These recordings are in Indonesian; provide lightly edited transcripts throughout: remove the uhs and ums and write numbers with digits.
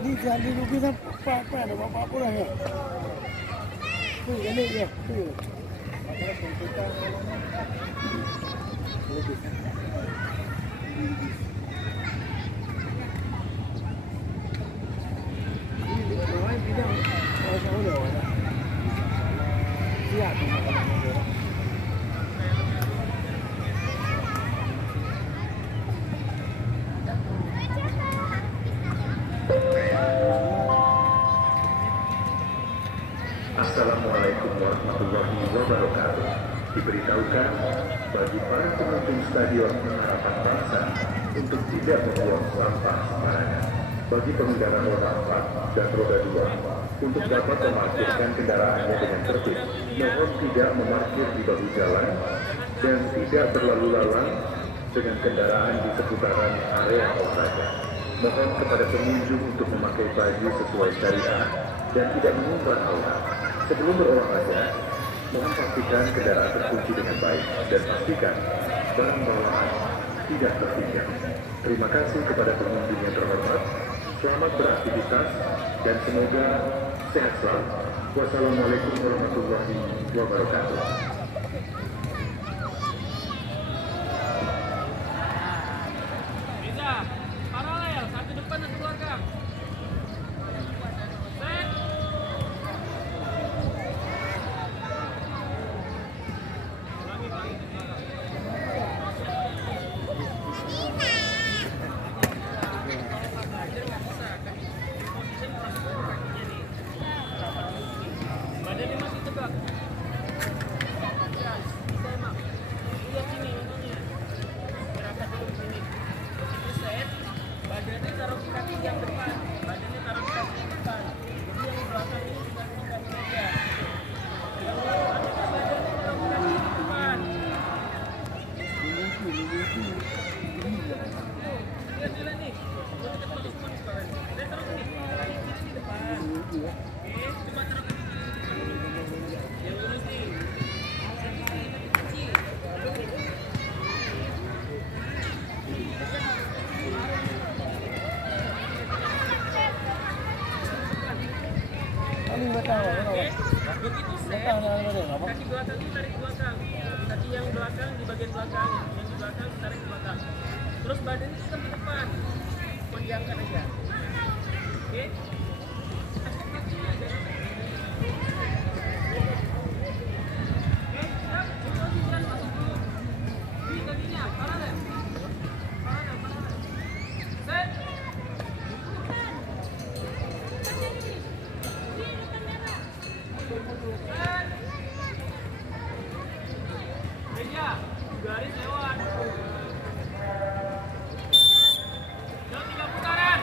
Ini jangan dirugikan apa ada bapak pulang ya. Tuh ini ya, tuh. Ada komputer. Assalamualaikum warahmatullahi wabarakatuh. Diberitahukan bagi para pengunjung Stadion Harapan Bangsa untuk tidak membuang sampah sembarangan. Bagi pengendara roda 4 dan roda 2 untuk dapat memarkirkan kendaraannya dengan tertib, mohon tidak memarkir di bahu jalan dan tidak berlalu lalang dengan kendaraan di seputaran area olahraga. Mohon kepada pengunjung untuk memakai baju sesuai syariat dan tidak mengumbar aurat. Sebelum berolahraga, mohon pastikan kendaraan terkunci dengan baik dan pastikan barang bawaan tidak tertinggal. Terima kasih kepada pengunjung yang terhormat. Selamat beraktivitas dan semoga sehat selalu. Wassalamualaikum warahmatullahi wabarakatuh. Bisa, paralel, satu depan, satu belakang. Badannya masih tegak. Lihat sini ininya. Gerakan dulu di sini. Begitu set, badannya taruh di kaki yang depan. Badannya taruh di kaki yang depan. Jadi yang belakang ini juga tidak meja. Badannya taruh di kaki yang depan. Lihat jalan nih. Boleh ketemu semua di sebelah ini. Saya taruh sini. Kaki kiri di depan. Oke, cuma taruh kaki kiri di depan dulu. Yang lurus nih. Kaki kiri kaki kunci. Begitu set, kaki belakang ini tarik ke belakang, kaki yang belakang di bagian belakang, yang di belakang tarik ke belakang. Terus badannya tetap di depan, cuma diangkat aja. Oke? Angkat kakinya, jangan oke, siap, situasi jalan masuk dulu. Di kakinya, paralel. Paralel. Set. Meja, garis lewat. Yuk, 3 putaran.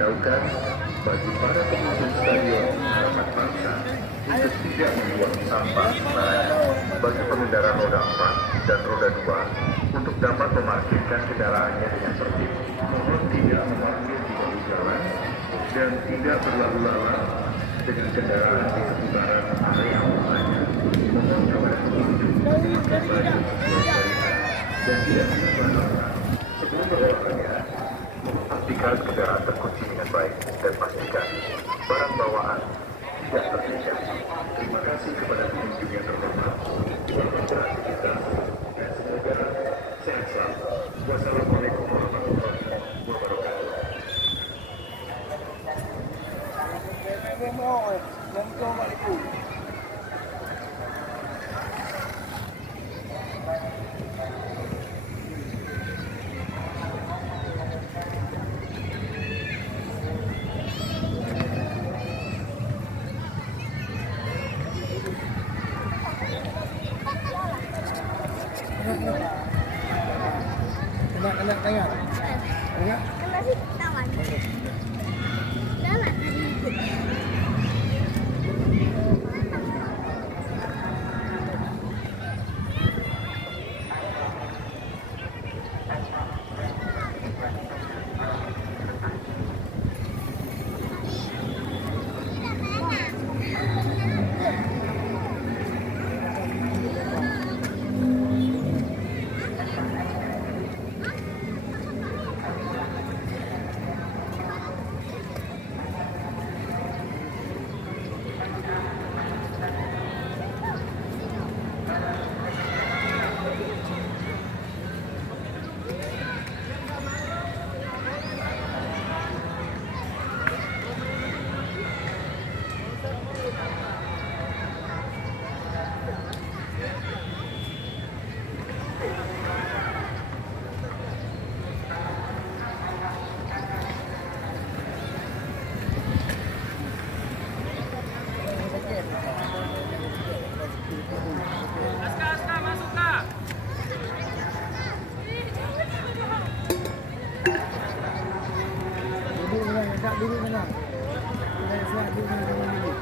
diberitahukan bagi para pengunjung stadion Harapan Bangsa untuk tidak membuang sampah sembarangan. Bagi pengendara roda 4 dan roda 2 untuk dapat memarkirkan kendaraannya dengan tertib. Mohon tidak memarkir di bahu jalan dan tidak berlalu lalang dengan kendaraan di seputaran area umumnya. Mohon kepada pengunjung memakai baju sesuai syariat dan tidak berlalu-lalang. Sebelum berolahraga, pastikan kendaraan terkunci dengan baik dan pastikan barang bawaan tidak tercecer. Terima kasih kepada pengunjung yang terhormat. Selamat beraktivitas dan semoga sehat selalu. Wassalamualaikum warahmatullahi wabarakatuh. Assalamualaikum. Kena tangan. Kena. Kena sih tangan. Jalan tadi. Aska, masuk Kak. Duduk mana? Tak duduk mana? Saya duduk mana dulu.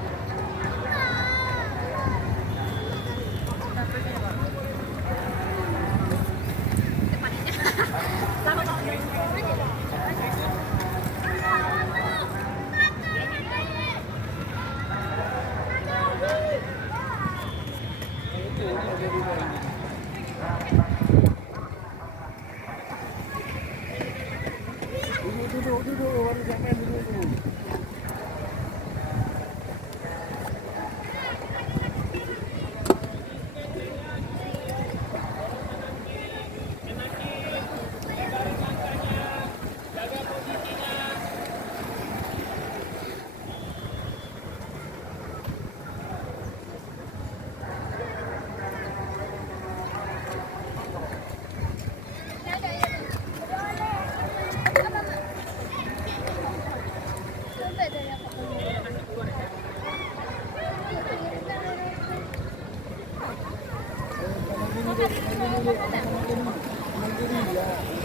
Duduk, baru sampai duduk dulu. Mandiri ya.